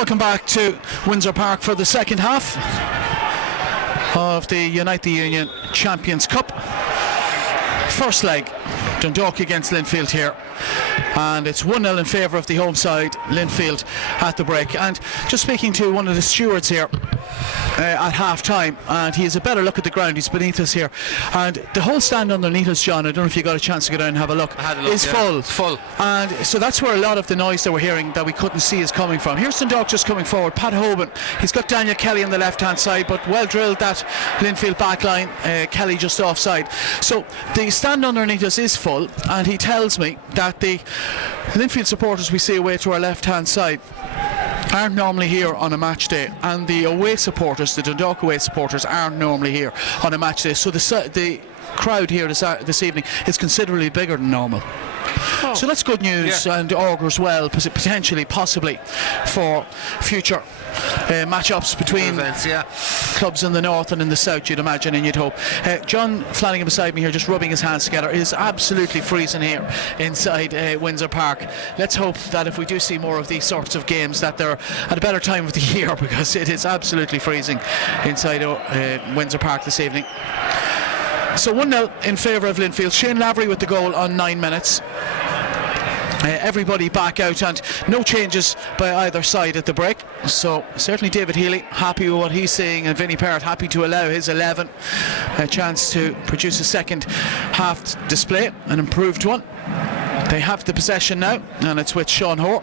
Welcome back to Windsor Park for the second half of the Unite the Union Champions Cup. First leg, Dundalk against Linfield here, and it's 1-0 in favour of the home side, Linfield, at the break. And just speaking to one of the stewards here at half time, and he has a better look at the ground. He's beneath us here, and the whole stand underneath us, John, I don't know if you got a chance to go down and have a look, is full. It's full, and so that's where a lot of the noise that we're hearing that we couldn't see is coming from. Here's Dundalk just coming forward. Pat Hoban, he's got Daniel Kelly on the left hand side, but well drilled that Linfield back line. Kelly just offside, so the stand underneath us is full, and he tells me that the Linfield supporters we see away to our left hand side aren't normally here on a match day, and the away supporters, the Dundalk away supporters, aren't normally here on a match day, so the crowd here this evening is considerably bigger than normal. So that's good news, and augurs well, potentially, possibly, for future match-ups between clubs in the north and in the south, you'd imagine and you'd hope. John Flanagan beside me here, just rubbing his hands together. It is absolutely freezing here inside Windsor Park. Let's hope that if we do see more of these sorts of games, that they're at a better time of the year, because it is absolutely freezing inside Windsor Park this evening. So 1-0 in favour of Linfield. Shane Lavery with the goal on 9 minutes. Everybody back out, and no changes by either side at the break. So certainly David Healy happy with what he's seeing, and Vinnie Parrott happy to allow his 11 a chance to produce a second half display, an improved one. They have the possession now, and it's with Sean Hoare.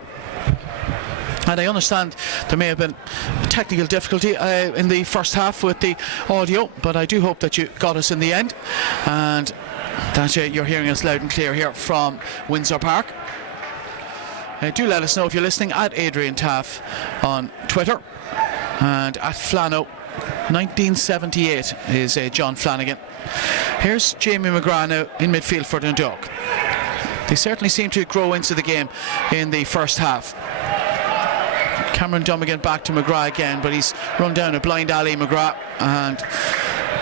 And I understand there may have been a technical difficulty in the first half with the audio, but I do hope that you got us in the end, and that you're hearing us loud and clear here from Windsor Park. Do let us know if you're listening at Adrian Taff on Twitter, and at Flano 1978 is John Flanagan. Here's Jamie McGrath now in midfield for Dundalk. They certainly seem to grow into the game in the first half. Cameron Dummigan back to McGrath again, but he's run down a blind alley, McGrath, and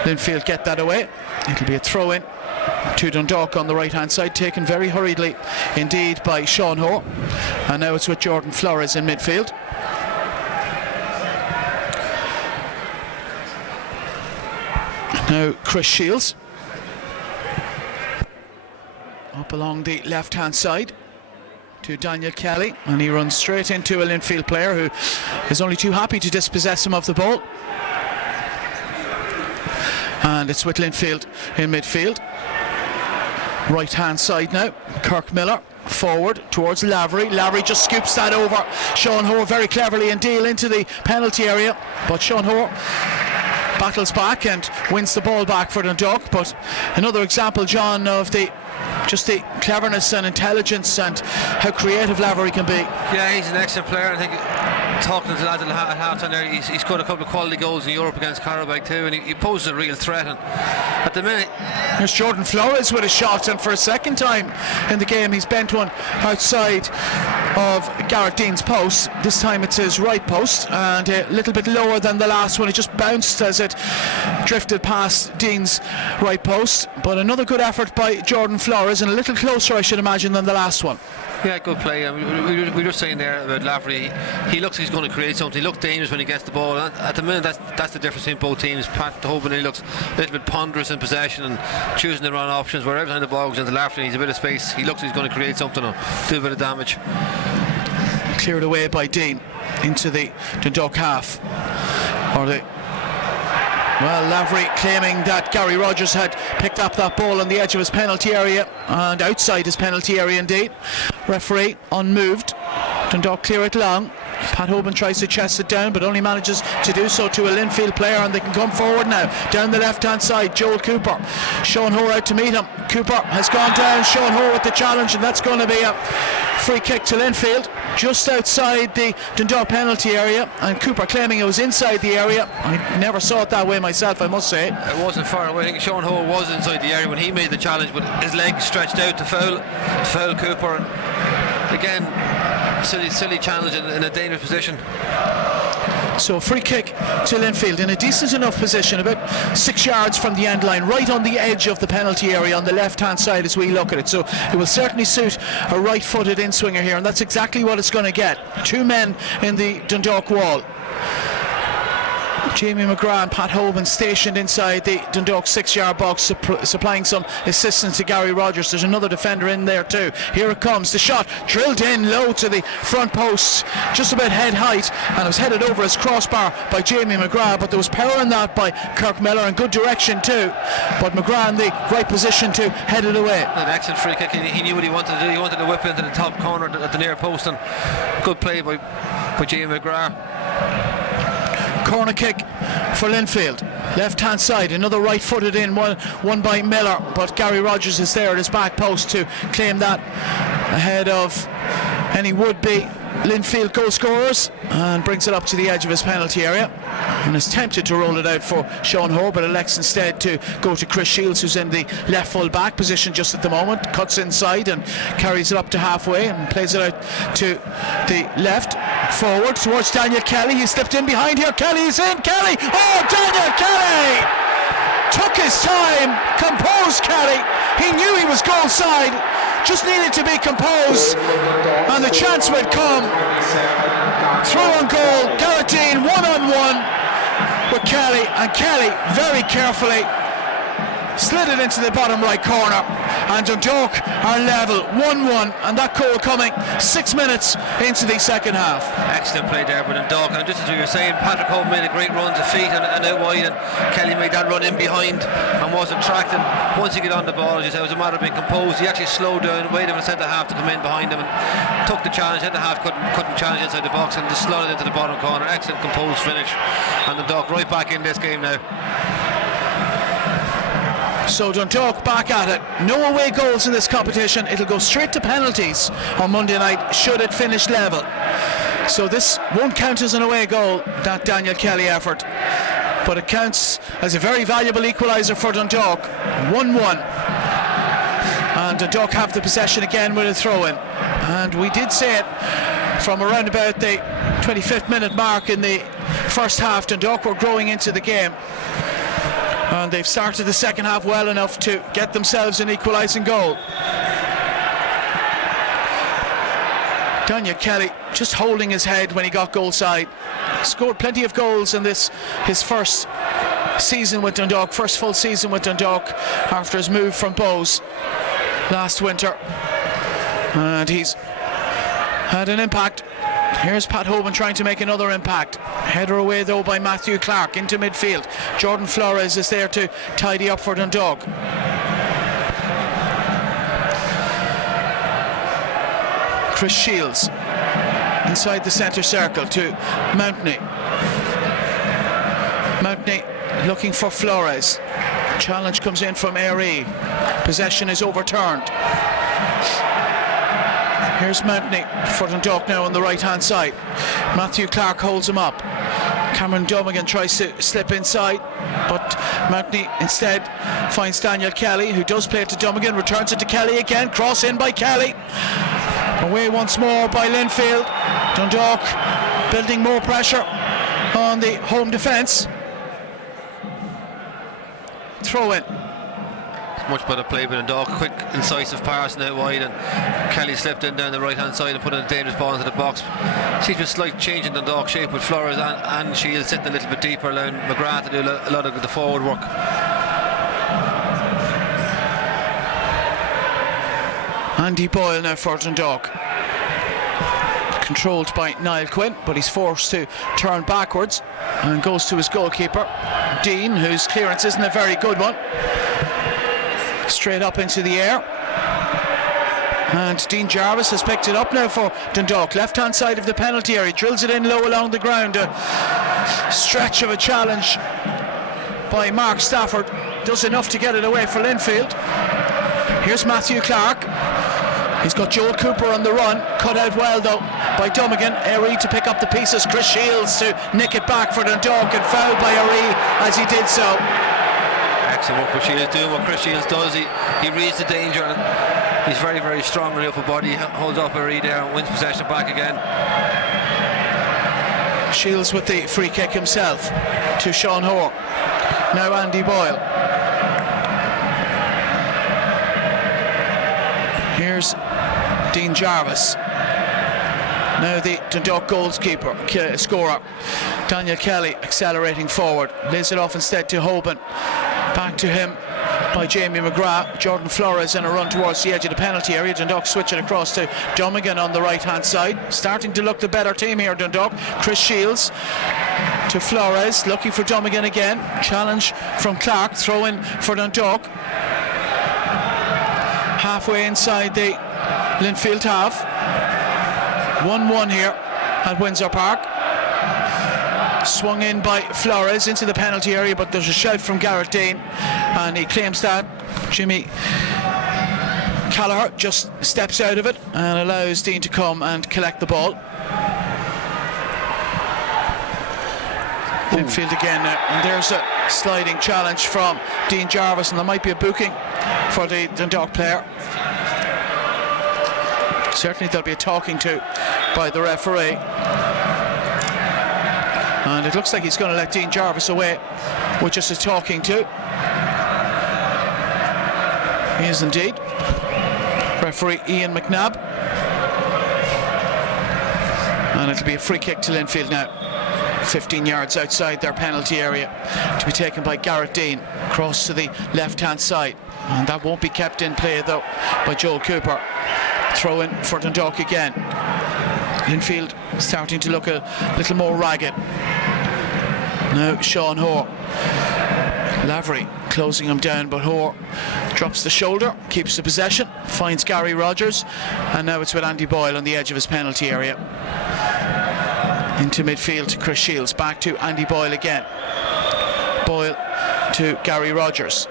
Linfield get that away. It'll be a throw in to Dundalk on the right hand side, taken very hurriedly indeed by Sean Hoare, and now it's with Jordan Flores in midfield. Now Chris Shields up along the left hand side to Daniel Kelly, and he runs straight into a Linfield player who is only too happy to dispossess him of the ball. And it's with Linfield in midfield. Right hand side now, Kirk Miller forward towards Lavery. Lavery just scoops that over Sean Hoare very cleverly and deal into the penalty area, but Sean Hoare battles back and wins the ball back for Dundalk. But another example, John, of the cleverness and intelligence and how creative Lavery can be. Yeah, he's an excellent player. I think talking to the lads at half time there, he's scored a couple of quality goals in Europe against Qarabağ too, and he poses a real threat. And at the minute, there's Jordan Flores with a shot, and for a second time in the game he's bent one outside of Gareth Dean's post. This time it's his right post, and a little bit lower than the last one. It just bounced as it drifted past Dean's right post. But another good effort by Jordan Flores, and a little closer, I should imagine, than the last one. Yeah, good play. We were just saying there about Lavery. He looks like he's going to create something. He looks dangerous when he gets the ball. At the minute, that's the difference between both teams. Pat Hoban, he looks a little bit ponderous in possession and choosing the wrong options. Where every time the ball goes into Lavery, he's a bit of space. He looks like he's going to create something or do a bit of damage. Cleared away by Dean into the Dundalk half. Well, Lavery claiming that Gary Rogers had picked up that ball on the edge of his penalty area, and outside his penalty area indeed. Referee unmoved. Dundalk clear it long. Pat Hoban tries to chest it down, but only manages to do so to a Linfield player, and they can come forward now. Down the left hand side, Joel Cooper. Sean Hoare out to meet him. Cooper has gone down. Sean Hoare with the challenge, and that's going to be a free kick to Linfield just outside the Dundalk penalty area, and Cooper claiming it was inside the area. I never saw it that way myself, I must say. It wasn't far away. I think Sean Hoare was inside the area when he made the challenge, but his legs stretched out to foul Cooper, and again silly challenge in a dangerous position. So free kick to Linfield in a decent enough position, about 6 yards from the end line, right on the edge of the penalty area on the left hand side as we look at it. So it will certainly suit a right footed in swinger here, and that's exactly what it's going to get. 2 men in the Dundalk wall. Jamie McGrath and Pat Hoban stationed inside the Dundalk 6-yard box, supplying some assistance to Gary Rogers. There's another defender in there too. Here it comes, the shot drilled in low to the front post, just about head height, and it was headed over his crossbar by Jamie McGrath, but there was power in that by Kirk Miller and good direction too, but McGrath in the right position to head it away. An excellent free kick. He knew what he wanted to do. He wanted to whip it into the top corner at the near post, and good play by Jamie McGrath. Corner kick for Linfield, left hand side, another right footed in, one by Miller, but Gary Rogers is there at his back post to claim that ahead of any would-be Linfield goal scorers, and brings it up to the edge of his penalty area and is tempted to roll it out for Sean Hoare, but elects instead to go to Chris Shields, who's in the left full back position just at the moment, cuts inside and carries it up to halfway and plays it out to the left forward towards Daniel Kelly. He slipped in behind here. Kelly's in. Kelly, oh, Daniel Kelly took his time, composed Kelly. He knew he was goal side, just needed to be composed, and the chance would come. Throw on goal, Gareth Dean 1-on-1 with Kelly, and Kelly very carefully slid it into the bottom right corner, and Dundalk are level 1-1, and that goal coming 6 minutes into the second half. Excellent play there by Dundalk, and just as we were saying, Patrick Hope made a great run to feet and out wide, and Kelly made that run in behind and wasn't tracked, and once he got on the ball, as you said, it was a matter of being composed. He actually slowed down, waited for the centre half to come in behind him and took the challenge. Centre half couldn't challenge inside the box and just slotted into the bottom corner. Excellent composed finish, and Dundalk right back in this game now. So Dundalk back at it. No away goals in this competition. It'll go straight to penalties on Monday night should it finish level. So this won't count as an away goal, that Daniel Kelly effort, but it counts as a very valuable equaliser for Dundalk. 1-1, and Dundalk have the possession again with a throw-in, and we did say it from around about the 25th minute mark in the first half. Dundalk were growing into the game, and they've started the second half well enough to get themselves an equalising goal. Daniel Kelly just holding his head when he got goal side. Scored plenty of goals in this, his first season with Dundalk, first full season with Dundalk after his move from Bows last winter, and he's had an impact. Here's Pat Hoban trying to make another impact. Header away though by Matthew Clark into midfield. Jordan Flores is there to tidy up for Dundalk. Chris Shields inside the centre circle to Mountney. Mountney looking for Flores. Challenge comes in from Airy. Possession is overturned. Here's Mountney for Dundalk now on the right hand side. Matthew Clark holds him up. Cameron Dummigan tries to slip inside, but Mountney instead finds Daniel Kelly, who does play it to Dummigan, returns it to Kelly again, cross in by Kelly. Away once more by Linfield. Dundalk building more pressure on the home defence. Throw in. Much better play by Dundalk, quick incisive passing out wide, and Kelly slipped in down the right hand side and put in a dangerous ball into the box. Seems a slight change in Dundalk shape with Flores and Shields sitting a little bit deeper, allowing McGrath to do a lot of the forward work. Andy Boyle now for Dundalk, controlled by Niall Quinn, but he's forced to turn backwards and goes to his goalkeeper Dean, whose clearance isn't a very good one. Straight up into the air, and Dean Jarvis has picked it up now for Dundalk, left hand side of the penalty area, drills it in low along the ground. A stretch of a challenge by Mark Stafford does enough to get it away for Linfield. Here's Matthew Clark. He's got Joel Cooper on the run, cut out well though by Dummigan. Airy to pick up the pieces, Chris Shields to nick it back for Dundalk, and fouled by Airy as he did so. Excellent work what Shields doing, what Chris Shields does, he reads the danger, and he's very, very strong on the upper body. He holds up Airy there and wins possession back again. Shields with the free kick himself to Sean Hoare. Now Andy Boyle. Here's Dean Jarvis. Now the Dundalk goalkeeper, scorer, Daniel Kelly, accelerating forward. Lays it off instead to Hoban. Back to him by Jamie McGrath. Jordan Flores in a run towards the edge of the penalty area. Dundalk switch it across to Dummigan on the right hand side. Starting to look the better team here, Dundalk. Chris Shields to Flores, looking for Dummigan again. Challenge from Clark, throw in for Dundalk. Halfway inside the Linfield half. 1-1 here at Windsor Park. Swung in by Flores into the penalty area, but there's a shout from Garrett Dean, and he claims that. Jimmy Callagher just steps out of it and allows Dean to come and collect the ball. Linfield again now, and there's a sliding challenge from Dean Jarvis, and there might be a booking for the Dundalk player. Certainly there'll be a talking to by the referee, and it looks like he's going to let Dean Jarvis away with just a talking to. He is indeed. Referee Ian McNabb, and it'll be a free kick to Linfield now, 15 yards outside their penalty area, to be taken by Garrett Dean across to the left hand side, and that won't be kept in play though by Joel Cooper. Throw in for Dundalk again. Linfield starting to look a little more ragged. Now Sean Hoare. Lavery closing him down, but Hoare drops the shoulder, keeps the possession, finds Gary Rogers, and now it's with Andy Boyle on the edge of his penalty area. Into midfield to Chris Shields, back to Andy Boyle again. Boyle to Gary Rogers.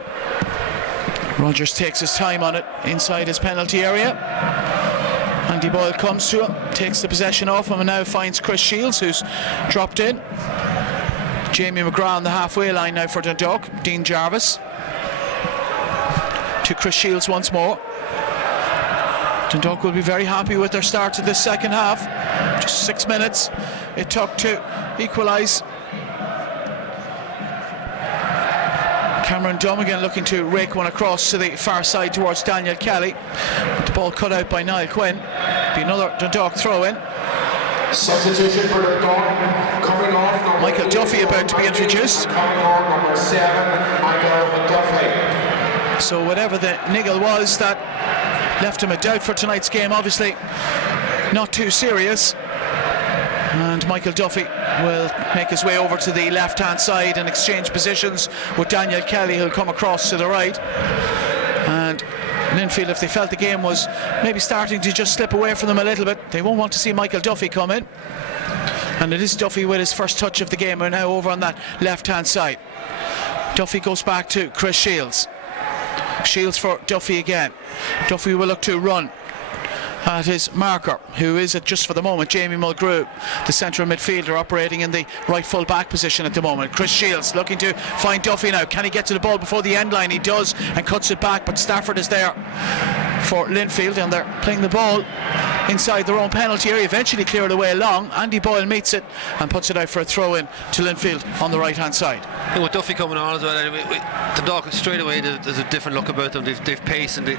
Rogers takes his time on it inside his penalty area. Andy Boyle comes to him, takes the possession off him, and now finds Chris Shields, who's dropped in. Jamie McGrath on the halfway line now for Dundalk. Dean Jarvis to Chris Shields once more. Dundalk will be very happy with their start to this second half. Just 6 minutes it took to equalise. Cameron Dummigan looking to rake one across to the far side towards Daniel Kelly, but the ball cut out by Niall Quinn. Be another Dundalk throw in. Substitution for Dundalk coming off. Michael Duffy about to be introduced. Coming on, number 7, Michael Duffy. So whatever the niggle was that left him a doubt for tonight's game, obviously not too serious. And Michael Duffy will make his way over to the left hand side and exchange positions with Daniel Kelly, who'll come across to the right. And Linfield, if they felt the game was maybe starting to just slip away from them a little bit, they won't want to see Michael Duffy come in. And it is Duffy with his first touch of the game, are now over on that left hand side. Duffy goes back to Chris Shields. Shields for Duffy again. Duffy will look to run at his marker, who is just for the moment Jamie Mulgrew, the central midfielder operating in the right full back position at the moment. Chris Shields looking to find Duffy now. Can he get to the ball before the end line? He does, and cuts it back, but Stafford is there for Linfield, and they're playing the ball inside their own penalty area, eventually cleared away long. Andy Boyle meets it and puts it out for a throw in to Linfield on the right hand side. And with Duffy coming on as well, Dundalk straight away there's a different look about them. They've pace and they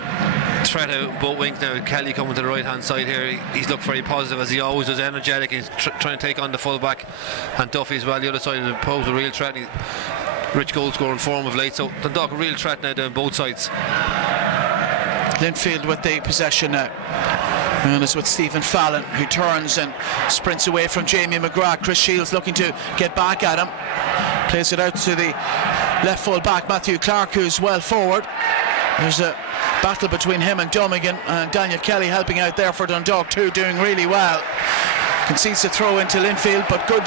threat out both wings now. Kelly coming to the right hand side here, he's looked very positive as he always is, energetic. He's trying to take on the full back, and Duffy as well the other side of the pose, a real threat. Rich goal scoring form of late, so Dundalk a real threat now down both sides. Linfield with the possession now, and it's with Stephen Fallon, who turns and sprints away from Jamie McGrath. Chris Shields looking to get back at him, plays it out to the left full back Matthew Clark, who's well forward. There's a battle between him and Dummigan, and Daniel Kelly helping out there for Dundalk too, doing really well. Concedes a throw into Linfield, but good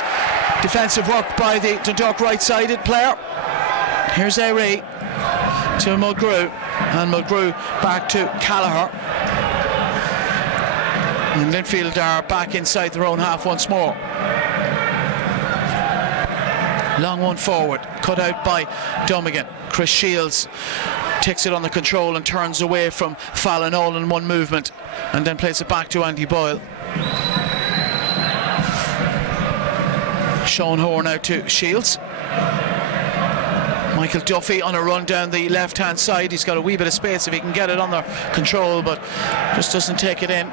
defensive work by the Dundalk right-sided player. Here's Airey to Mulgrew, and Mulgrew back to Callagher. And Linfield are back inside their own half once more. Long one forward, cut out by Dummigan. Chris Shields takes it on the control and turns away from Fallon all in one movement, and then plays it back to Andy Boyle. Sean Hoare now to Shields. Michael Duffy on a run down the left hand side. He's got a wee bit of space if he can get it under control, but just doesn't take it in.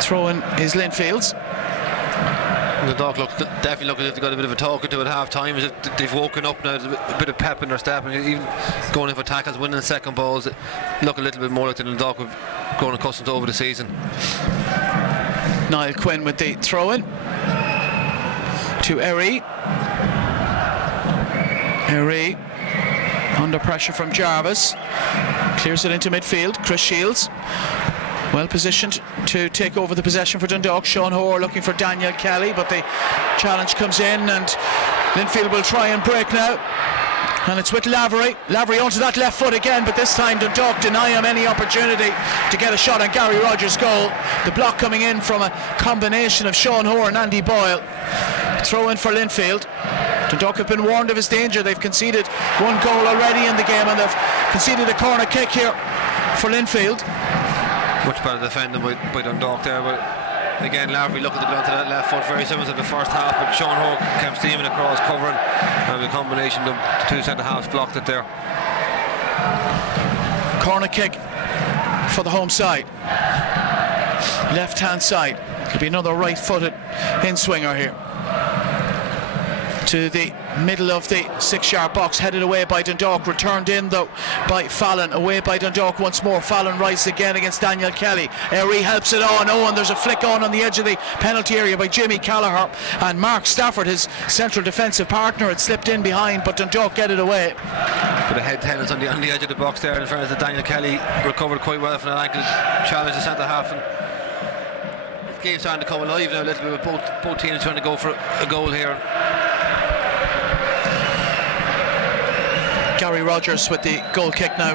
Throw in is Linfield's. The Dog definitely look as if they've got a bit of a talking to at half time, as if they've woken up now. There's a bit of pep in their step, and even going in for tackles, winning second balls, look a little bit more like the Dundalk we've grown accustomed to over the season. Niall Quinn with the throw in to Erie. Erie under pressure from Jarvis, clears it into midfield. Chris Shields well positioned to take over the possession for Dundalk. Sean Hoare looking for Daniel Kelly, but the challenge comes in and Linfield will try and break now, and it's with Lavery. Lavery onto that left foot again, but this time Dundalk deny him any opportunity to get a shot on Gary Rogers' goal. The block coming in from a combination of Sean Hoare and Andy Boyle. Throw in for Linfield. Dundalk have been warned of his danger. They've conceded one goal already in the game, and they've conceded a corner kick here for Linfield. Much better defending by Dundalk there, but again Lavery looking to go onto that left foot, very similar to the first half, but Sean Hoare kept steaming across, covering, and the combination of the two centre halves blocked it there. Corner kick for the home side, left hand side. It'll be another right footed in swinger here to the middle of the 6-yard box, headed away by Dundalk, returned in though by Fallon. Away by Dundalk once more. Fallon rises again against Daniel Kelly. Erie helps it on. And there's a flick on the edge of the penalty area by Jimmy Callagher, and Mark Stafford, his central defensive partner, had slipped in behind, but Dundalk get it away. But a head tennis on the edge of the box there, in fairness to Daniel Kelly, recovered quite well from an ankle challenge the centre half, and the game's starting to come alive now a little bit, with both teams trying to go for a goal here. Gary Rogers with the goal kick now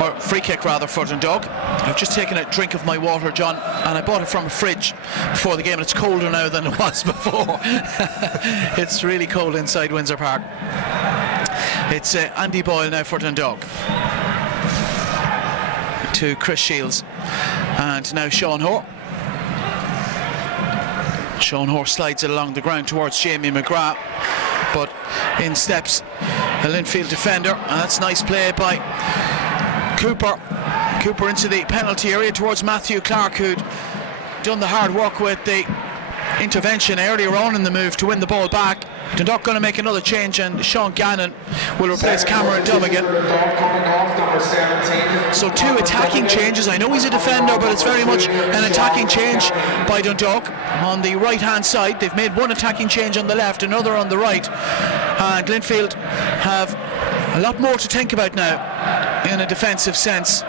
or free kick rather, for Dundalk. I've just taken a drink of my water, John, and I bought it from a fridge before the game, and it's colder now than it was before. It's really cold inside Windsor Park. It's Andy Boyle now for Dundalk to Chris Shields, and now Sean Hoare. Sean Hoare slides it along the ground towards Jamie McGrath, but in steps a Linfield defender, and that's nice play by Cooper. Cooper into the penalty area towards Matthew Clark, who'd done the hard work with the intervention earlier on in the move to win the ball back. Dundalk going to make another change, and Sean Gannon will replace Cameron Dummigan. So 2 attacking changes. I know he's a defender, but it's very much an attacking change by Dundalk on the right hand side. They've made one attacking change on the left, another on the right, and Linfield have a lot more to think about now in a defensive sense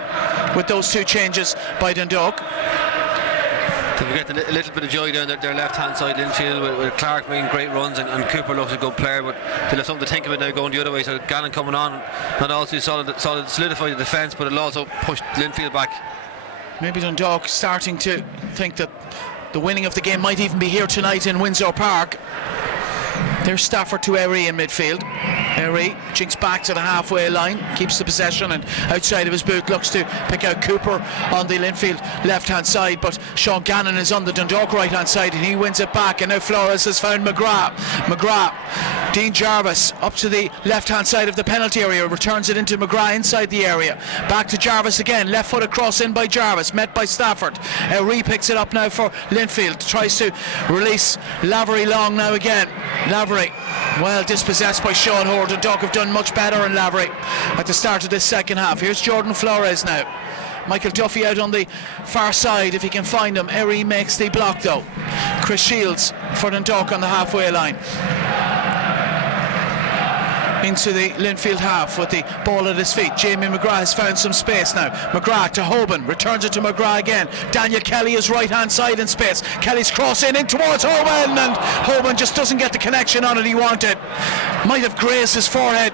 with those 2 changes by Dundalk. They get a little bit of joy down their left hand side, Linfield, with Clark making great runs, and Cooper looks a good player, but they'll have something to think about now going the other way. So Gannon coming on, not also solidify the defence, but it'll also push Linfield back. Maybe Dundalk starting to think that the winning of the game might even be here tonight in Windsor Park. There's Stafford to Erie in midfield. Erie jinks back to the halfway line, keeps the possession, and outside of his boot looks to pick out Cooper on the Linfield left hand side, but Sean Gannon is on the Dundalk right hand side, and he wins it back, and now Flores has found McGrath. Dean Jarvis up to the left hand side of the penalty area, returns it into McGrath inside the area, back to Jarvis again, left foot across in by Jarvis, met by Stafford. Erie picks it up now for Linfield, tries to release Lavery long now again. Lavery well dispossessed by Sean Hoare. Dundalk have done much better in Lavery at the start of this second half. Here's Jordan Flores now. Michael Duffy out on the far side if he can find him. Erie makes the block though. Chris Shields for Dundalk on the halfway line. Into the Linfield half with the ball at his feet. Jamie McGrath has found some space now. McGrath to Hoban, returns it to McGrath again. Daniel Kelly is right hand side in space. Kelly's crossing in towards Hoban, and Hoban just doesn't get the connection on it he wanted. Might have grazed his forehead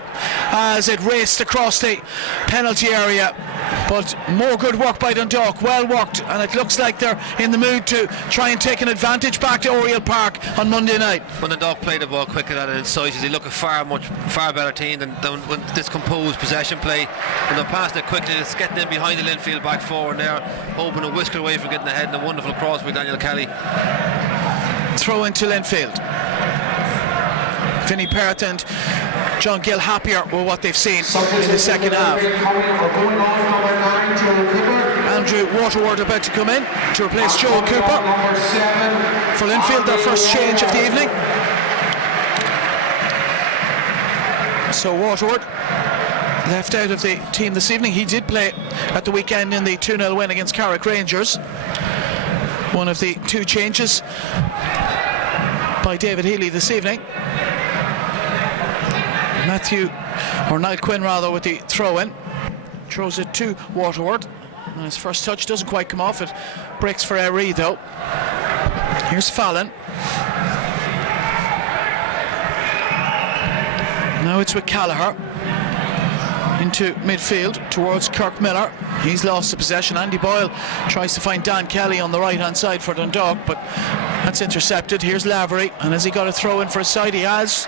as it raced across the penalty area, but more good work by Dundalk, well worked, and it looks like they're in the mood to try and take an advantage back to Oriel Park on Monday night. When Dundalk play the ball quicker than incisive, they look a far better team than when this composed possession play. When they're passing it quickly, it's getting in behind the Linfield back four, and they're hoping a whisker away from getting ahead, and a wonderful cross by Daniel Kelly. Throw into Linfield. Vinnie Perrott and John Gill happier with what they've seen in the second half. Andrew Waterward about to come in to replace Joel Cooper for Linfield, their first change of the evening. So Waterward left out of the team this evening. He did play at the weekend in the 2-0 win against Carrick Rangers. One of the two changes by David Healy this evening. Niall Quinn rather, with the throw-in. Throws it to Waterward. And his first touch doesn't quite come off. It breaks for Erie though. Here's Fallon. Now it's with Callagher into midfield towards Kirk Miller. He's lost the possession. Andy Boyle tries to find Dan Kelly on the right hand side for Dundalk, but that's intercepted. Here's Lavery, and has he got a throw in for a side? He has.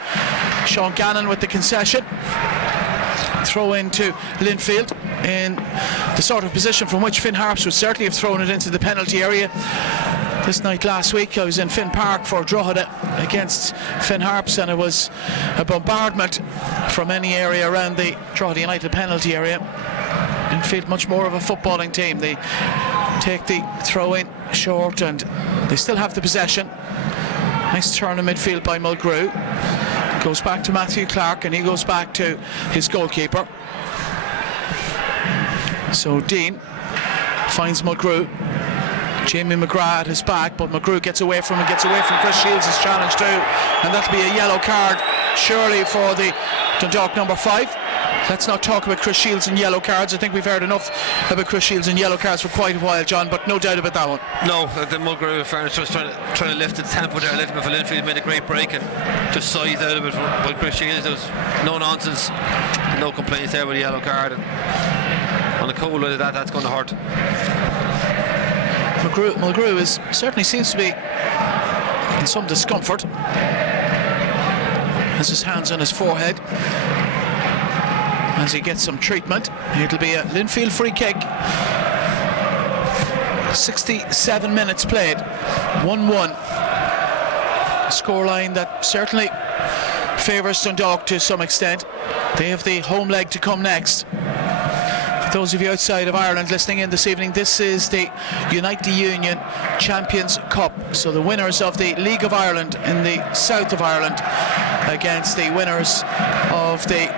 Sean Gannon with the concession. Throw in to Linfield in the sort of position from which Finn Harps would certainly have thrown it into the penalty area. This night last week I was in Finn Park for Drogheda against Finn Harps, and it was a bombardment from any area around the Drogheda United penalty area. Linfield much more of a footballing team. They take the throw in short and they still have the possession. Nice turn in midfield by Mulgrew. Goes back to Matthew Clark, and he goes back to his goalkeeper. So Dean finds Mulgrew. Jamie McGrath at his back, but McGrew gets away from him, gets away from Chris Shields' challenge too, and that'll be a yellow card surely for the Dundalk number 5. Let's not talk about Chris Shields and yellow cards. I think we've heard enough about Chris Shields and yellow cards for quite a while, John, but no doubt about that one. No, the Mulgrew, in fairness, was trying to lift the tempo there a little bit for Linfield. Made a great break and just sized out of it by Chris Shields. There was no nonsense, no complaints there with the yellow card, and on a cold like that, that's going to hurt. Mulgrew certainly seems to be in some discomfort. Has his hands on his forehead as he gets some treatment. It'll be a Linfield free kick. 67 minutes played, 1-1. A scoreline that certainly favours Dundalk to some extent. They have the home leg to come next. For those of you outside of Ireland listening in this evening, this is the Unite the Union Champions Cup. So the winners of the League of Ireland in the south of Ireland against the winners of the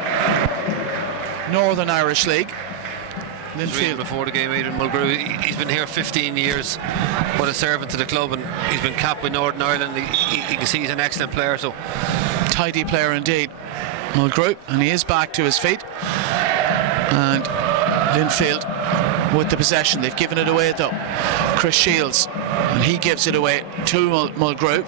Northern Irish League. Linfield. Before the game, Adrian Mulgrew, he's been here 15 years, what a servant to the club, and he's been capped with Northern Ireland. You can see he's an excellent player. So tidy player indeed, Mulgrew, and he is back to his feet. And Linfield with the possession. They've given it away though. Chris Shields, and he gives it away to Mulgrew.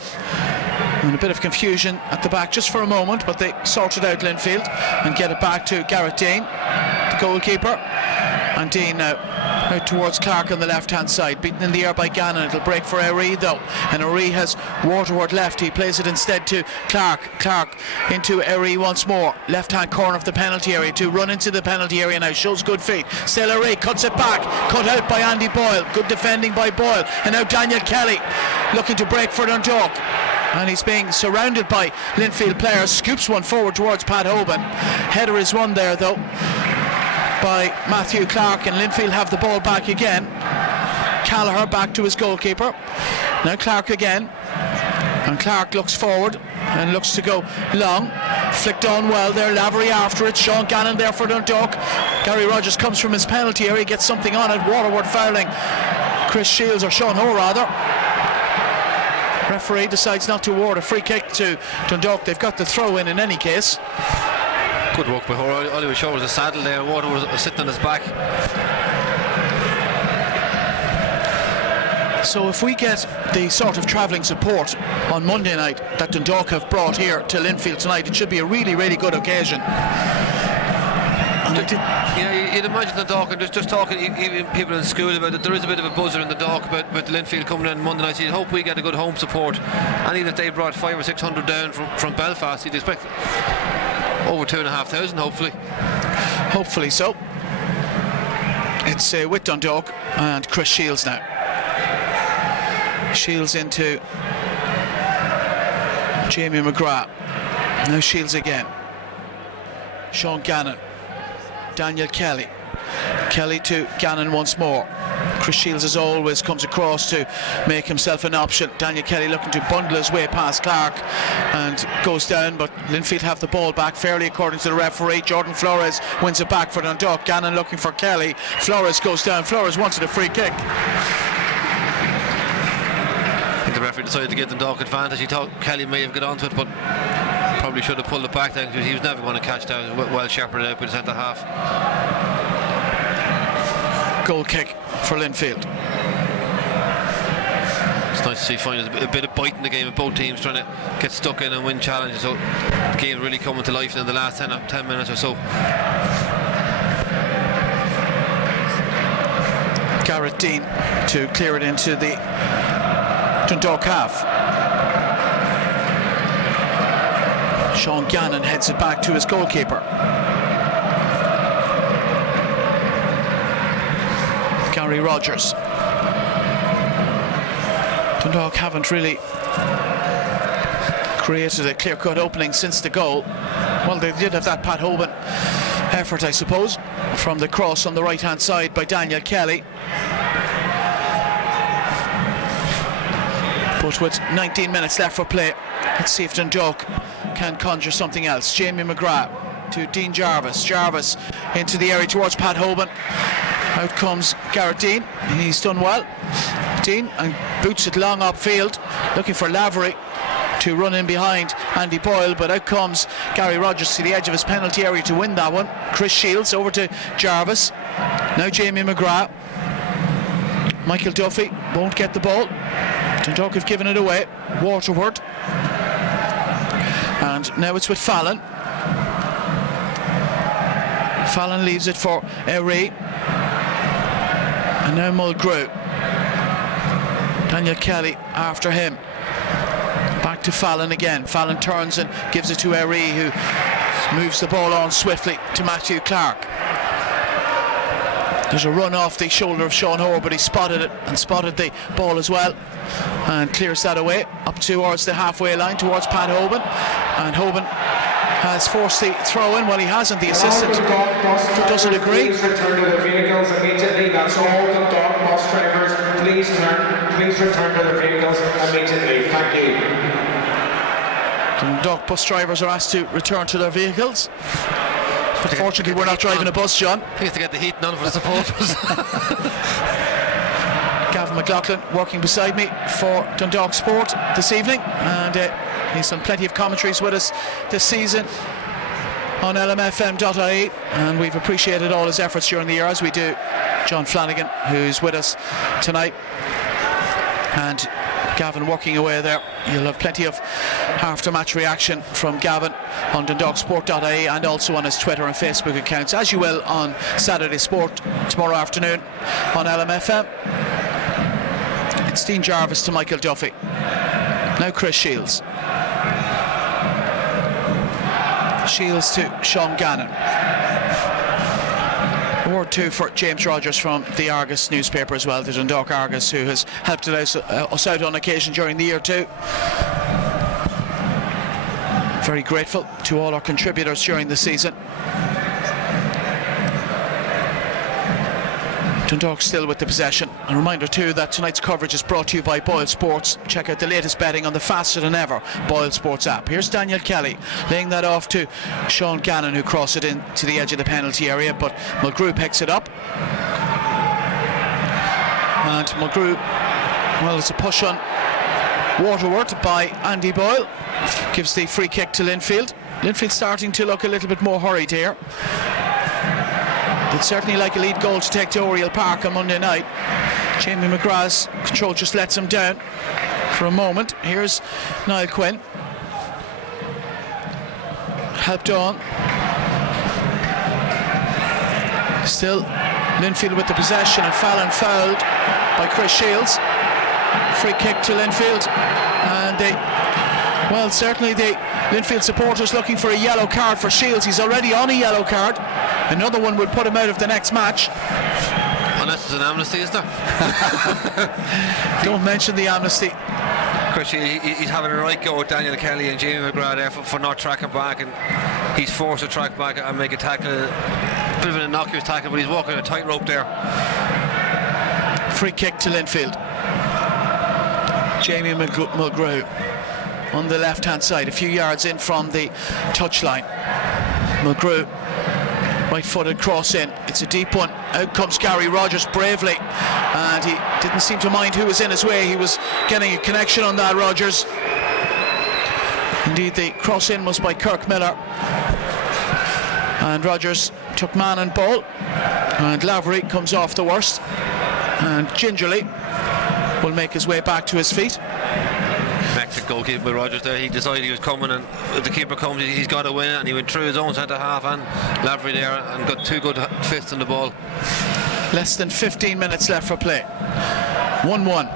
And a bit of confusion at the back just for a moment, but they sorted out Linfield and get it back to Garrett Dean, the goalkeeper. And Dean now out towards Clark on the left hand side, beaten in the air by Gannon. It'll break for Erie though, and Erie has Waterward left. He plays it instead to Clark into Erie once more, left hand corner of the penalty area to run into the penalty area now. Shows good feet, still Erie cuts it back, cut out by Andy Boyle. Good defending by Boyle, and now Daniel Kelly looking to break for Dundalk, and he's being surrounded by Linfield players. Scoops one forward towards Pat Hoban. Header is won there though by Matthew Clark, and Linfield have the ball back again. Callagher back to his goalkeeper. Now Clark again, and Clark looks forward and looks to go long. Flicked on well there, Lavery after it. Sean Gannon there for Dundalk. Gary Rogers comes from his penalty area, gets something on it. Waterward fouling Chris Shields, or Sean Ho rather. Referee decides not to award a free kick to Dundalk. They've got the throw in any case. Good work by her. All he was showing was a saddle there. Water was sitting on his back. So if we get the sort of travelling support on Monday night that Dundalk have brought here to Linfield tonight, it should be a really, really good occasion. Yeah, you'd imagine Dundalk, and just talking even people in school about it, there is a bit of a buzzer in Dundalk about Linfield coming in Monday night. So you'd hope we get a good home support, and even if they brought 500 or 600 down from Belfast, you'd expect over 2,500 hopefully so. It's with Dundalk and Chris Shields now. Shields into Jamie McGrath. Now Shields again. Sean Gannon. Daniel Kelly. Kelly to Gannon once more. Chris Shields, as always, comes across to make himself an option. Daniel Kelly looking to bundle his way past Clark and goes down, but Linfield have the ball back fairly according to the referee. Jordan Flores wins it back for Dundalk. Gannon looking for Kelly. Flores goes down. Flores wanted a free kick. I think the referee decided to give Dundalk advantage. He thought Kelly may have got onto it, but probably should have pulled it back then, because he was never going to catch that. Well shepherded out by the centre half. Goal kick for Linfield. It's nice to see finally a bit of bite in the game of both teams trying to get stuck in and win challenges. So the game really coming to life in the last 10 minutes or so. Garrett Dean to clear it into the Dundalk half. Sean Gannon heads it back to his goalkeeper. Gary Rogers. Dundalk haven't really created a clear-cut opening since the goal. Well, they did have that Pat Hoban effort, I suppose, from the cross on the right-hand side by Daniel Kelly. But with 19 minutes left for play, let's see if Dundalk can conjure something else. Jamie McGrath to Dean Jarvis. Jarvis into the area towards Pat Hoban. Out comes Garrett Dean, and he's done well. Dean and boots it long upfield, looking for Lavery to run in behind Andy Boyle, but out comes Gary Rogers to the edge of his penalty area to win that one. Chris Shields over to Jarvis. Now Jamie McGrath. Michael Duffy won't get the ball. Dundalk have given it away. Waterward. And now it's with Fallon. Fallon leaves it for Erie. And now Mulgrew. Daniel Kelly after him. Back to Fallon again. Fallon turns and gives it to Erie, who moves the ball on swiftly to Matthew Clark. There's a run off the shoulder of Sean Hoare, but he spotted it and spotted the ball as well and clears that away up towards the halfway line towards Pat Hoban, and Hoban has forced the throw in. Well, he hasn't. The assistant doesn't agree. Please return to the vehicles immediately. That's all. Dundalk bus drivers, please return to the vehicles immediately. Thank you. Dundalk bus drivers are asked to return to their vehicles. But fortunately, we're not driving a bus, John. I think it's to get the heat on for the supporters. Gavin McLaughlin working beside me for Dundalk Sport this evening, and he's done plenty of commentaries with us this season on lmfm.ie, and we've appreciated all his efforts during the year, as we do John Flanagan, who's with us tonight, and Gavin working away there. You'll have plenty of after-match reaction from Gavin on dundalksport.ie and also on his Twitter and Facebook accounts, as you will on Saturday Sport tomorrow afternoon on LMFM. It's Dean Jarvis to Michael Duffy. Now Chris Shields. Shields to Sean Gannon. A word too for James Rogers from the Argus newspaper as well, the Dundalk Argus, who has helped us out on occasion during the year too. Very grateful to all our contributors during the season. Dundalk still with the possession. A reminder too that tonight's coverage is brought to you by Boyle Sports. Check out the latest betting on the faster than ever Boyle Sports app. Here's Daniel Kelly laying that off to Sean Gannon, who crossed it in to the edge of the penalty area, but Mulgrew picks it up. And Mulgrew, well, it's a push on Waterward by Andy Boyle. Gives the free kick to Linfield. Linfield starting to look a little bit more hurried here. They'd certainly like a lead goal to take to Oriel Park on Monday night. Jamie McGrath's control just lets him down for a moment. Here's Niall Quinn. Helped on. Still Linfield with the possession, and Fallon fouled by Chris Shields. Free kick to Linfield, and well, certainly the Linfield supporters looking for a yellow card for Shields. He's already on a yellow card. Another one would put him out of the next match. Unless there's an amnesty, is there? Don't mention the amnesty. Chris, he's having a right go with Daniel Kelly and Jamie McGrath there for not tracking back, and he's forced to track back and make a tackle, a bit of an innocuous tackle, but he's walking a tightrope there. Free kick to Linfield. Jamie Mulgrew on the left hand side, a few yards in from the touchline. Mulgrew, right footed cross in, it's a deep one, out comes Gary Rogers bravely, and he didn't seem to mind who was in his way. He was getting a connection on that, Rogers. Indeed, the cross in was by Kirk Miller, and Rogers took man and ball, and Lavery comes off the worst and gingerly will make his way back to his feet. Excellent goalkeeper by Rogers there. He decided he was coming, and if the keeper comes, he's got to win it, and he went through his own centre half and Lavery there and got two good fists on the ball. Less than 15 minutes left for play. 1-1.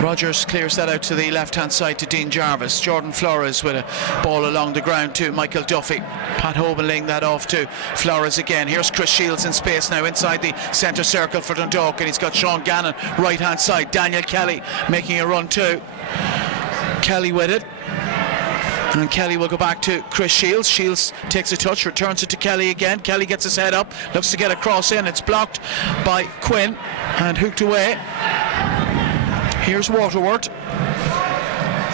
Rogers clears that out to the left hand side to Dean Jarvis. Jordan Flores with a ball along the ground to Michael Duffy. Pat Hoban laying that off to Flores again. Here's Chris Shields in space now inside the centre circle for Dundalk, and he's got Sean Gannon right hand side. Daniel Kelly making a run too. Kelly with it, and Kelly will go back to Chris Shields. Shields takes a touch, returns it to Kelly again. Kelly gets his head up, looks to get a cross in. It's blocked by Quinn and hooked away. Here's Waterward.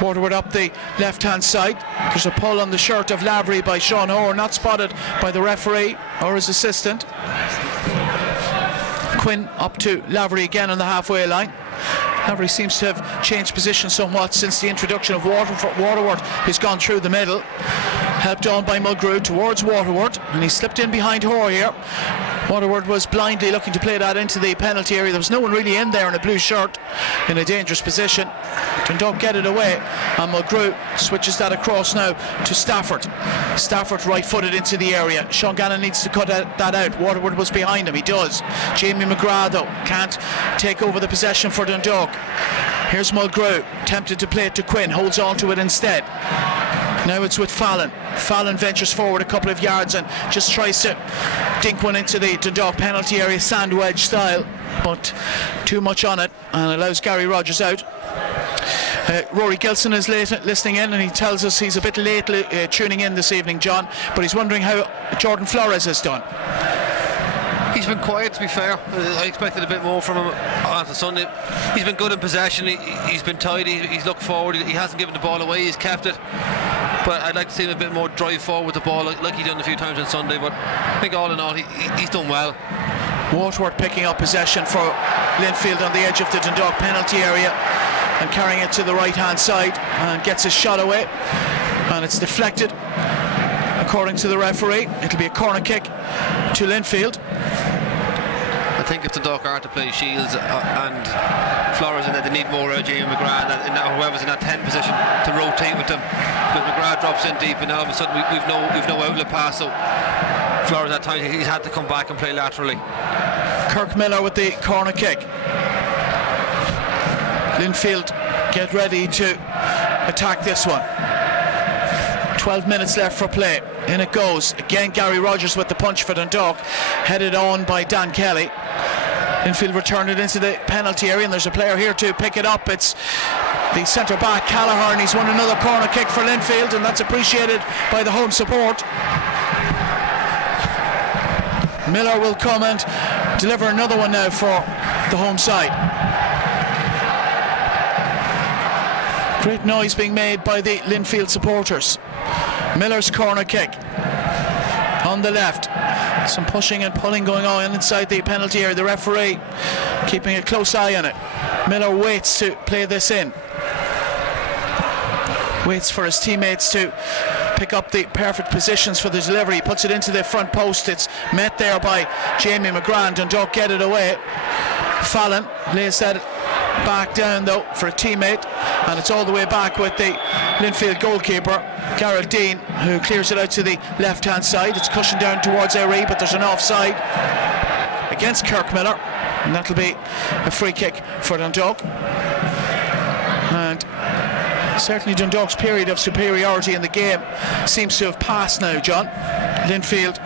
Waterward up the left hand side. There's a pull on the shirt of Lavery by Sean Hoare, not spotted by the referee or his assistant. Quinn up to Lavery again on the halfway line. Lavery seems to have changed position somewhat since the introduction of Waterward, who's gone through the middle. Helped on by Mulgrew towards Waterward, and he slipped in behind Hoare here. Waterward was blindly looking to play that into the penalty area. There was no one really in there in a blue shirt in a dangerous position. Dundalk get it away, and Mulgrew switches that across now to Stafford. Stafford right footed into the area. Sean Gannon needs to cut that out. Waterward was behind him, he does. Jamie McGrath though can't take over the possession for Dundalk. Here's Mulgrew, tempted to play it to Quinn, holds on to it instead. Now it's with Fallon. Fallon ventures forward a couple of yards and just tries to dink one into the Dundalk penalty area, sand wedge style, but too much on it, and allows Gary Rogers out. Rory Gilson is listening in, and he tells us he's a bit late tuning in this evening, John, but he's wondering how Jordan Flores has done. He's been quiet, to be fair. I expected a bit more from him after Sunday. He's been good in possession, he's been tidy, he's looked forward, he hasn't given the ball away, he's kept it. But I'd like to see him a bit more drive forward with the ball, like he done a few times on Sunday. But I think all in all, he's done well. Waterward picking up possession for Linfield on the edge of the Dundalk penalty area and carrying it to the right hand side, and gets his shot away, and it's deflected according to the referee. It'll be a corner kick to Linfield. I think if Dundalk are to play Shields and Flores in there, they need more Jamie McGrath and whoever's in that 10 position to rotate with them, because McGrath drops in deep, and all of a sudden we've no outlet pass, so Flores at times he's had to come back and play laterally. Kirk Miller with the corner kick. Linfield get ready to attack this one. 12 minutes left for play. In it goes. Again, Gary Rogers with the punch for Dundalk, headed on by Dan Kelly. Linfield return it into the penalty area, and there's a player here to pick it up. It's the centre back Callagher, and he's won another corner kick for Linfield, and that's appreciated by the home support. Miller will come and deliver another one now for the home side. Great noise being made by the Linfield supporters. Miller's corner kick on the left. Some pushing and pulling going on inside the penalty area. The referee keeping a close eye on it. Miller waits to play this in. Waits for his teammates to pick up the perfect positions for the delivery. He puts it into the front post. It's met there by Jamie McGrath. Dundalk get it away. Fallon lays that back down though for a teammate, and it's all the way back with the Linfield goalkeeper Gareth Dean, who clears it out to the left hand side. It's cushioned down towards Erie, but there's an offside against Kirk Miller, and that'll be a free kick for Dundalk. And Certainly Dundalk's period of superiority in the game seems to have passed now, John. Linfield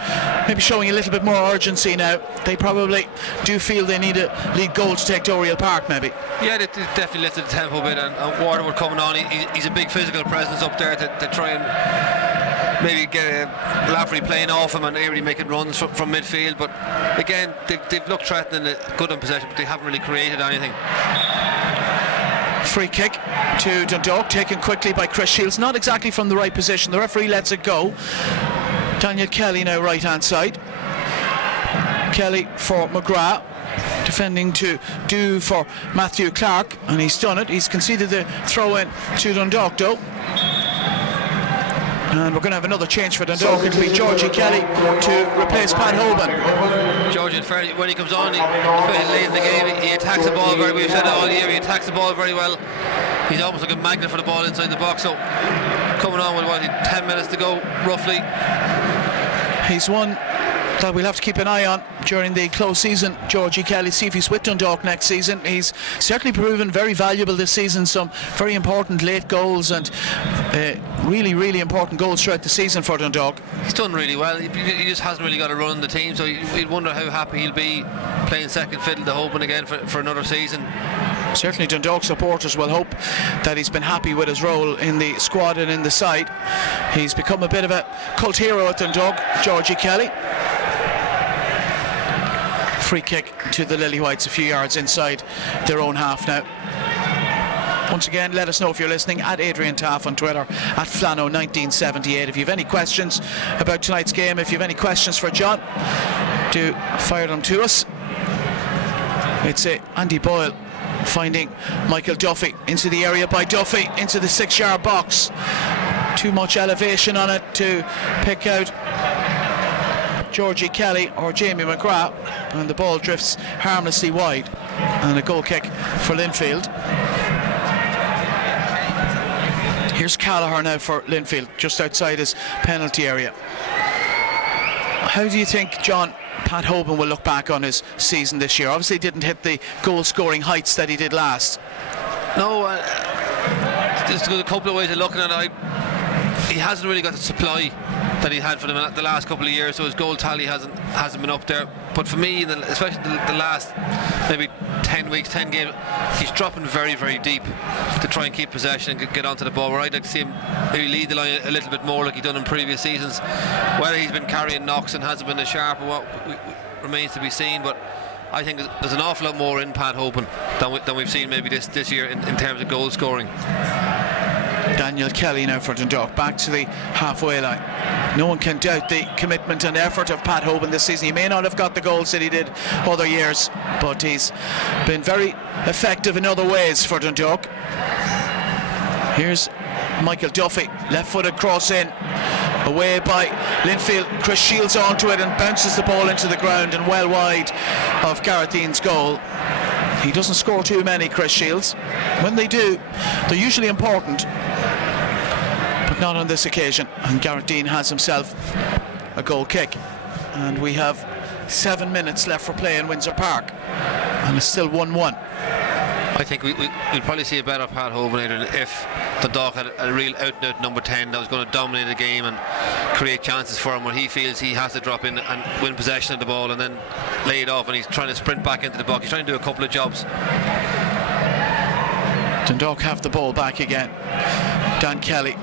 maybe showing a little bit more urgency now. They probably do feel they need a lead goal to take to Oriel Park, maybe. Yeah, they definitely lifted the tempo a bit, and Waterwood coming on, he's a big physical presence up there to try and maybe get Lafferty playing off him and really making runs from midfield. But again, they've looked threatening, good on possession, but they haven't really created anything. Free kick to Dundalk, taken quickly by Chris Shields, not exactly from the right position. The referee lets it go. Daniel Kelly now right hand side. Kelly for McGrath, defending to do for Matthew Clark, and he's done it. He's conceded the throw in to Dundalk though. And we're going to have another change for Dundalk. It'll be Georgie Kelly to replace Pat Hoban. Georgie, when he comes on, late in the game, he attacks the ball very well. We've said it all year, he attacks the ball very well. He's almost like a magnet for the ball inside the box. So coming on with 10 minutes to go roughly. He's one that we'll have to keep an eye on during the close season. Georgie Kelly, see if he's with Dundalk next season. He's certainly proven very valuable this season. Some very important late goals and really important goals throughout the season for Dundalk. He's done really well. He just hasn't really got a run in the team, so you'd wonder how happy he'll be playing second fiddle to Hoban again for another season. Certainly Dundalk supporters will hope that he's been happy with his role in the squad and in the side. He's become a bit of a cult hero at Dundalk, Georgie Kelly. Free kick to the Lily Whites a few yards inside their own half now. Once again, let us know if you're listening at Adrian Taff on Twitter, at Flano1978. If you have any questions about tonight's game, if you have any questions for John, do fire them to us. It's Andy Boyle finding Michael Duffy into the area by Duffy into the 6-yard box. Too much elevation on it to pick out Georgie Kelly or Jamie McGrath, and the ball drifts harmlessly wide, and a goal kick for Linfield. Here's Callagher now for Linfield, just outside his penalty area. How do you think, John, Pat Hoban will look back on his season this year? Obviously didn't hit the goal scoring heights that he did last. No, there's a couple of ways of looking at it. He hasn't really got the supply that he had for the last couple of years, so his goal tally hasn't been up there. But for me, especially the last maybe 10 weeks, 10 games, he's dropping very deep to try and keep possession and get onto the ball. Where I'd like to see him maybe lead the line a little bit more like he's done in previous seasons. Whether he's been carrying knocks and hasn't been as sharp, remains to be seen. But I think there's an awful lot more in Pat Hoban than we've seen maybe this year in terms of goal scoring. Daniel Kelly now for Dundalk, back to the halfway line. No one can doubt the commitment and effort of Pat Hoban this season. He may not have got the goals that he did other years, but he's been very effective in other ways for Dundalk. Here's Michael Duffy, left-footed cross in, away by Linfield. Chris Shields onto it and bounces the ball into the ground and well wide of Gareth Dean's goal. He doesn't score too many, Chris Shields. When they do, they're usually important, but not on this occasion. And Gareth Dean has himself a goal kick. And we have 7 minutes left for play in Windsor Park, and it's still 1-1. I think we'll probably see a better Pat Hoban if Dundalk had a real out-and-out number 10 that was going to dominate the game and create chances for him, where he feels he has to drop in and win possession of the ball and then lay it off, and he's trying to sprint back into the box. He's trying to do a couple of jobs. Dundalk have the ball back again. Dan Kelly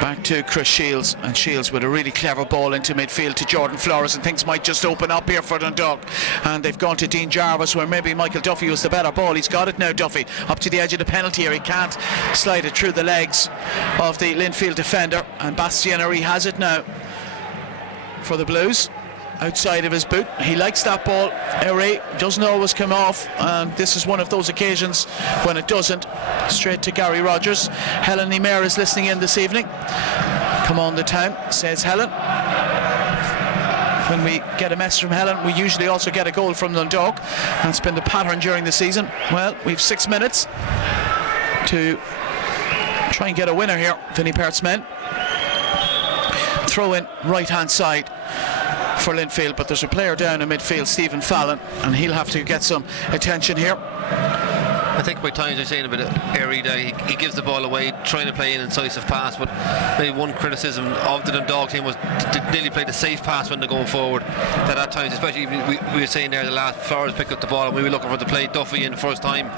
back to Chris Shields, and Shields with a really clever ball into midfield to Jordan Flores, and things might just open up here for Dundalk. And they've gone to Dean Jarvis, where maybe Michael Duffy was the better ball. He's got it now, Duffy, up to the edge of the penalty area. He can't slide it through the legs of the Linfield defender, and Bastien Henry has it now for the Blues, outside of his boot. He likes that ball. Henry doesn't always come off, and this is one of those occasions when it doesn't. Straight to Gary Rogers. Helen Niemeyer is listening in this evening. Come on the town, says Helen. When we get a message from Helen, we usually also get a goal from Dundalk. That's been the pattern during the season. Well, we've 6 minutes to try and get a winner here. Vinnie Perth's men. Throw in right hand side for Linfield, but there's a player down in midfield, Stephen Fallon, and he'll have to get some attention here. I think by times we're seeing a bit of airy day. He gives the ball away, trying to play an incisive pass, but maybe one criticism of the Dundalk team was to nearly play the safe pass when they're going forward. That at times, especially we were saying there the last Flores picked up the ball and we were looking for the play Duffy in first time,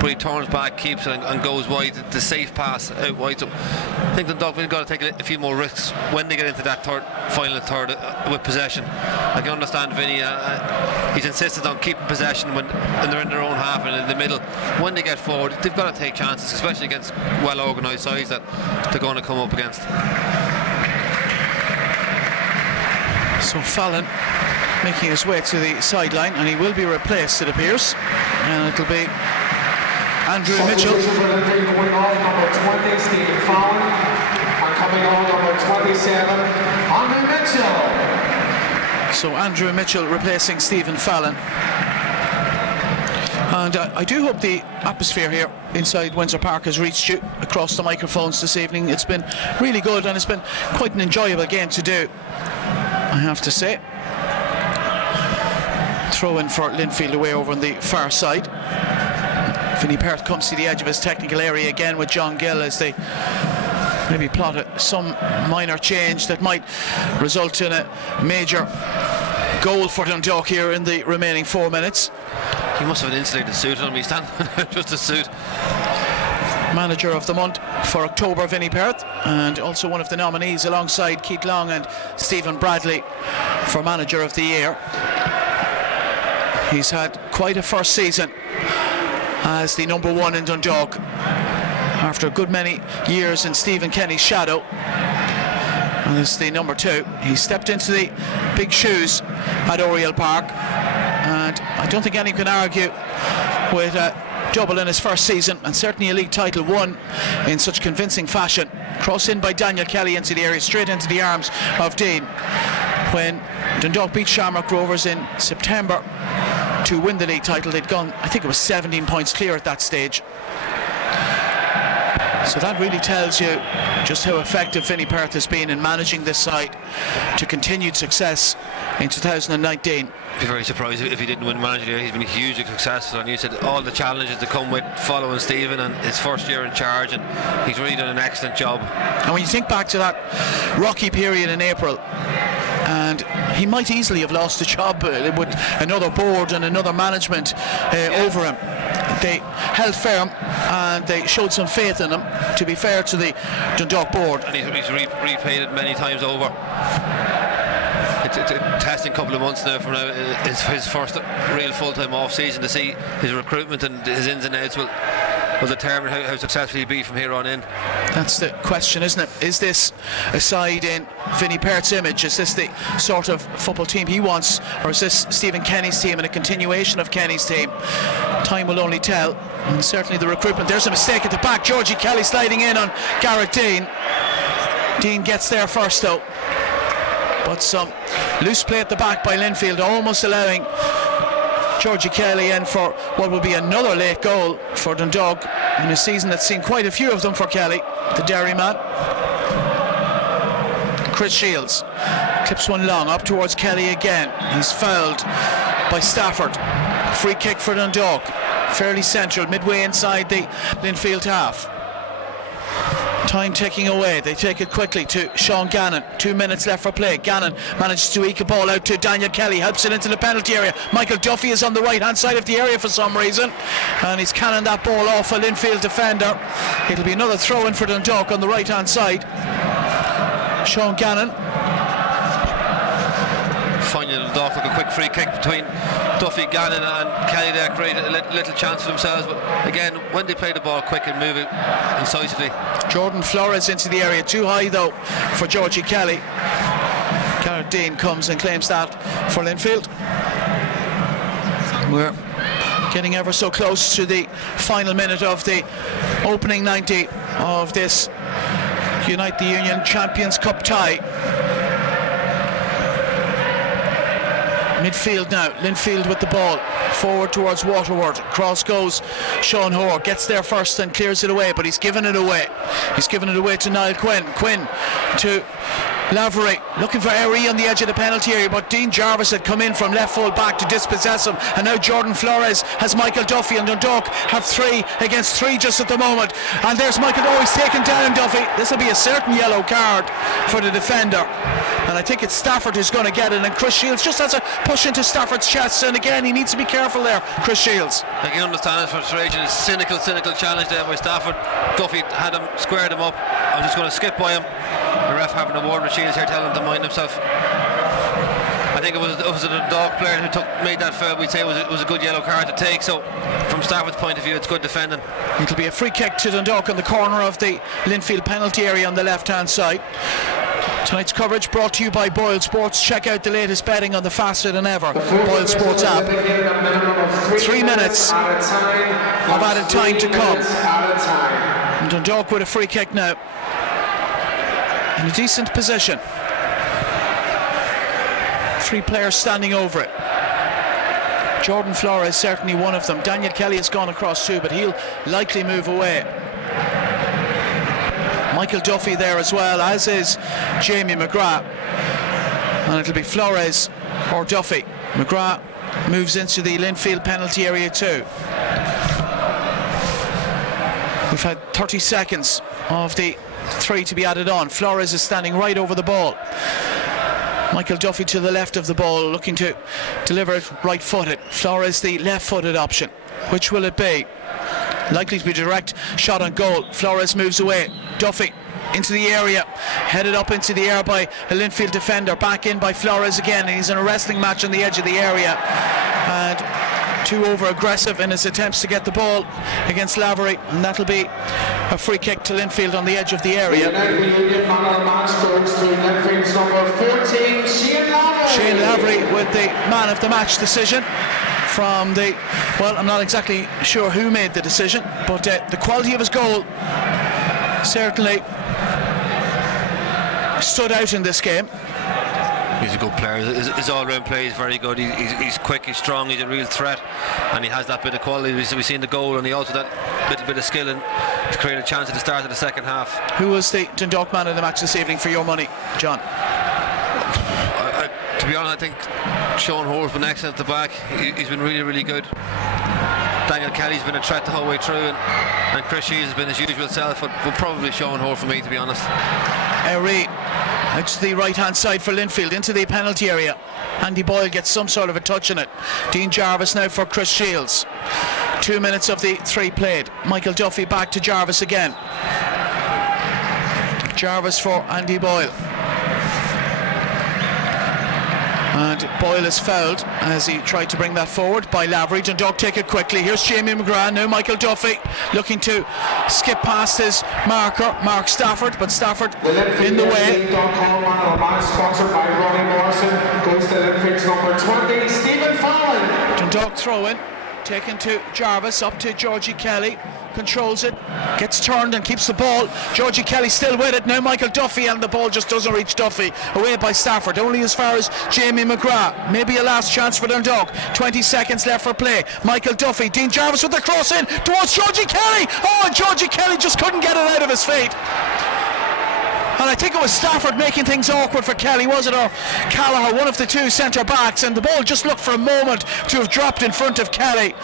but he turns back, keeps it and goes wide. The safe pass out wide. So I think the Dundalk have got to take a few more risks when they get into that final third with possession. I can understand Vinny. He's insisted on keeping possession when they're in their own half and in the middle. When they get forward, they've got to take chances, especially against well organised sides that they're going to come up against. So Fallon making his way to the sideline, and he will be replaced, it appears, and it'll be Andrew Mitchell. Going off number 20, Stephen Fallon, and coming on number 27, Andrew Mitchell. So Andrew Mitchell replacing Stephen Fallon. And I do hope the atmosphere here inside Windsor Park has reached you across the microphones this evening. It's been really good and it's been quite an enjoyable game to do, I have to say. Throw in for Linfield away over on the far side. Vinny Perth comes to the edge of his technical area again with John Gill as they maybe plot some minor change that might result in a major goal for Dundalk here in the remaining 4 minutes. He must have an insulated suit on him. He's standing just a suit. Manager of the month for October, Vinny Perth, and also one of the nominees alongside Keith Long and Stephen Bradley for Manager of the Year. He's had quite a first season as the number one in Dundalk after a good many years in Stephen Kenny's shadow. As the number two, he stepped into the big shoes at Oriel Park, and I don't think anyone can argue with a double in his first season, and certainly a league title won in such convincing fashion. Cross in by Daniel Kelly into the area, straight into the arms of Dean. When Dundalk beat Shamrock Rovers in September to win the league title, they'd gone, I think it was 17 points clear at that stage. So that really tells you just how effective Vinny Perth has been in managing this side to continued success in 2019. I'd be very surprised if he didn't win manager. He's been hugely successful, and you said all the challenges that come with following Stephen and his first year in charge, and he's really done an excellent job. And when you think back to that rocky period in April, and he might easily have lost the job with another board and another management over him. They held firm and they showed some faith in him, to be fair to the Dundalk board. And he's repaid it many times over. It's a testing couple of months now from now. It's his first real full-time off-season. To see his recruitment and his ins and outs will determine how successful he'll be from here on in. That's the question, isn't it? Is this a side in Vinny Perth's image? Is this the sort of football team he wants, or is this Stephen Kenny's team and a continuation of Kenny's team? Time will only tell. And certainly the recruitment. There's a mistake at the back. Georgie Kelly sliding in on Garrett Dean. Dean gets there first though, but some loose play at the back by Linfield, almost allowing Georgie Kelly in for what will be another late goal for Dundalk in a season that's seen quite a few of them for Kelly, the Derry man. Chris Shields clips one long up towards Kelly again. He's fouled by Stafford. Free kick for Dundalk, fairly central, midway inside the Linfield half. Time ticking away. They take it quickly to Sean Gannon. 2 minutes left for play. Gannon manages to eke a ball out to Daniel Kelly, helps it into the penalty area. Michael Duffy is on the right hand side of the area for some reason, and he's cannon that ball off a Linfield defender. It'll be another throw in for Dundalk on the right hand side. Sean Gannon Finding Dundalk like a quick free kick between Duffy, Gannon and Kelly there created a little chance for themselves, but again, when they play the ball quick and move it incisively. Jordan Flores into the area, too high though for Georgie Kelly. Garrett Dean comes and claims that for Linfield. We're getting ever so close to the final minute of the opening 90 of this Unite the Union Champions Cup tie. midfield now. Linfield with the ball forward towards Waterward. Cross goes Sean Hoare, gets there first and clears it away, but he's given it away. He's given it away to Niall Quinn. Quinn to Lavery, looking for Erie on the edge of the penalty area, but Dean Jarvis had come in from left full back to dispossess him, and now Jordan Flores has Michael Duffy, and Dundalk have 3 against 3 just at the moment, and there's Michael. Oh, he's taken down Duffy. This will be a certain yellow card for the defender, and I think it's Stafford who's going to get it, and Chris Shields just has a push into Stafford's chest, and again he needs to be careful there, Chris Shields. I can understand his frustration. It's cynical challenge there by Stafford. Duffy had him, squared him up. I'm just going to skip by him. The ref having a word with Shields here, telling him to mind himself. I think it was a Dundalk player who made that foul. We'd say it was a good yellow card to take. So from Stafford's point of view, it's good defending. It'll be a free kick to Dundalk on the corner of the Linfield penalty area on the left hand side. Tonight's coverage brought to you by Boyle Sports. Check out the latest betting on the faster than ever Boyle Sports app. 3 minutes of added time to come. And Dundalk with a free kick now, in a decent position. 3 players standing over it. Jordan Flores certainly one of them. Daniel Kelly has gone across too, but he'll likely move away. Michael Duffy there as well, as is Jamie McGrath, and it'll be Flores or Duffy. McGrath moves into the Linfield penalty area too. We've had 30 seconds of the 3 to be added on. Flores is standing right over the ball. Michael Duffy to the left of the ball, looking to deliver it right-footed. Flores the left-footed option. Which will it be? Likely to be direct shot on goal. Flores moves away. Duffy into the area, headed up into the air by a Linfield defender. Back in by Flores again, and he's in a wrestling match on the edge of the area. And too over aggressive in his attempts to get the ball against Lavery, and that'll be a free kick to Linfield on the edge of the area. Shane Lavery with the man of the match decision from the, well, I'm not exactly sure who made the decision, but the quality of his goal certainly stood out in this game. He's a good player. His all-round play is very good. He's quick, he's strong, he's a real threat, and he has that bit of quality. We've seen the goal, and he also that little bit of skill and to create a chance at the start of the second half. Who was the Dundalk man of the match this evening for your money, John? To be honest, I think Sean Hoare's been excellent at the back. He's been really good. Daniel Kelly's been a threat the whole way through, and Chris Shields has been his usual self, but probably Sean Hoare for me, to be honest. Erie out to the right hand side for Linfield, into the penalty area. Andy Boyle gets some sort of a touch in it. Dean Jarvis now for Chris Shields. 2 minutes of the 3 played. Michael Duffy back to Jarvis again. Jarvis for Andy Boyle. And Boyle is fouled as he tried to bring that forward by Lavery. Dundalk take it quickly. Here's Jamie McGrath, now Michael Duffy looking to skip past his marker, Mark Stafford, but Stafford in the way. Sponsored by Ronnie Morrison, goes to Linfield's number 20, Stephen Fallon. Dundalk throw in, taken to Jarvis, up to Georgie Kelly, controls it, gets turned and keeps the ball. Georgie Kelly still with it, now Michael Duffy, and the ball just doesn't reach Duffy. Away by Stafford, only as far as Jamie McGrath. Maybe a last chance for Dundalk. 20 seconds left for play. Michael Duffy, Dean Jarvis with the cross in towards Georgie Kelly. Oh, and Georgie Kelly just couldn't get it out of his feet. And I think it was Stafford making things awkward for Kelly, was it, or Callagher, one of the 2 centre backs, and the ball just looked for a moment to have dropped in front of Kelly,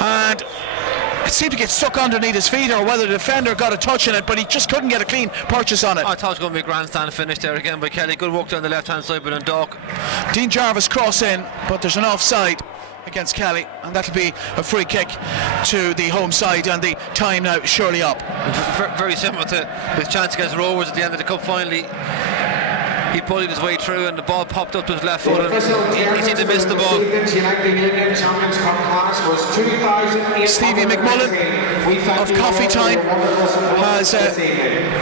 and it seemed to get stuck underneath his feet, or whether the defender got a touch in it, but he just couldn't get a clean purchase on it. I thought it was going to be a grandstand finish there again by Kelly. Good work down the left hand side by Dundalk. Dean Jarvis cross in, but there's an offside against Kelly, and that'll be a free kick to the home side, and the time now surely up. Very similar to his chance against Rovers at the end of the cup final. He bullied his way through, and the ball popped up to his left foot, and he seemed to miss the ball. Stevie McMullen of Coffee Time has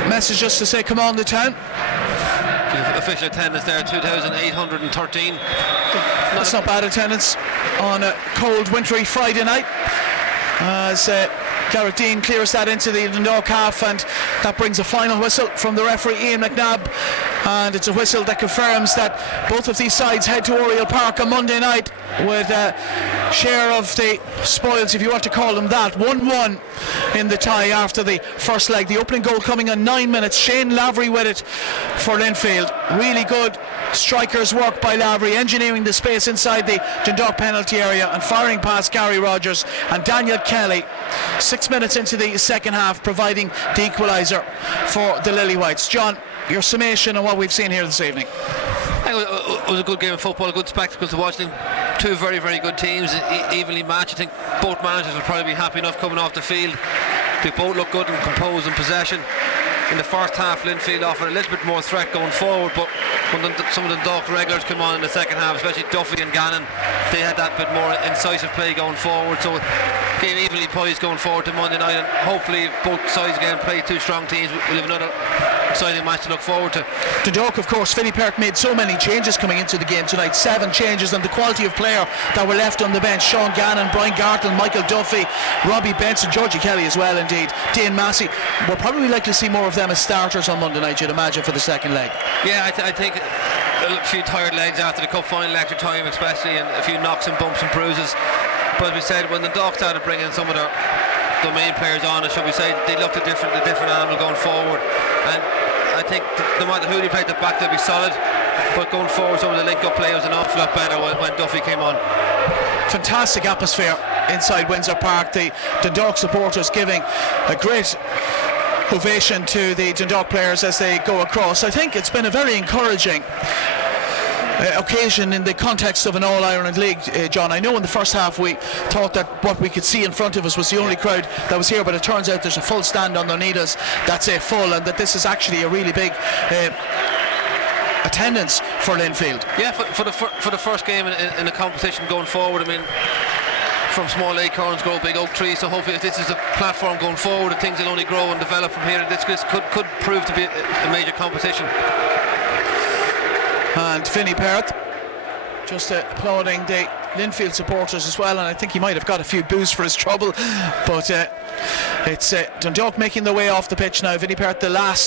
messaged us to say come on the town. Official attendance there, 2,813. That's not bad attendance on a cold wintry Friday night, as Garrett Dean clears that into the Dundalk half, and that brings a final whistle from the referee Ian McNabb. And it's a whistle that confirms that both of these sides head to Oriel Park on Monday night with a share of the spoils, if you want to call them that. 1-1 in the tie after the first leg. The opening goal coming on 9 minutes. Shane Lavery with it for Linfield. Really good strikers work by Lavery, engineering the space inside the Dundalk penalty area and firing past Gary Rogers and Daniel Kelly. 6 minutes into the second half, providing the equaliser for the Lily-Whites. John, your summation on what we've seen here this evening. It was a good game of football, a good spectacle to watch. Two very, very good teams, evenly matched. I think both managers will probably be happy enough coming off the field. They both look good and composed in possession. In the first half, Linfield offered a little bit more threat going forward, but when some of the Dundalk regulars came on in the second half, especially Duffy and Gannon, they had that bit more incisive play going forward. So game evenly poised going forward to Monday night, and hopefully both sides again play two strong teams. We'll have another exciting match to look forward to. Dundalk, of course, Finney Perk made so many changes coming into the game tonight. 7 changes, and the quality of player that were left on the bench: Sean Gannon, Brian Gartle, Michael Duffy, Robbie Benson, Georgie Kelly as well, indeed, Dane Massey. We're probably likely to see more of them as starters on Monday night, you'd imagine, for the second leg. Yeah, I think a few tired legs after the cup final extra time especially, and a few knocks and bumps and bruises. But as we said, when the Dundalk started bringing some of their main players on, should we say, they looked a different animal going forward. And I think no matter who they played at the back, they'll be solid. But going forward, some of the link-up play was an awful lot better when Duffy came on. Fantastic atmosphere inside Windsor Park. The Dundalk supporters giving a great ovation to the Dundalk players as they go across. I think it's been a very encouraging occasion in the context of an All-Ireland League, John. I know in the first half we thought that what we could see in front of us was the only crowd that was here, but it turns out there's a full stand underneath us that's full, and that this is actually a really big attendance for Linfield. Yeah, for the first game in the competition going forward. I mean, from small acorns grow big oak trees, so hopefully if this is a platform going forward, things will only grow and develop from here. This could prove to be a major competition. And Finney Perth just applauding the Linfield supporters as well, and I think he might have got a few boos for his trouble, but it's Dundalk making their way off the pitch now. Finney Perth, the last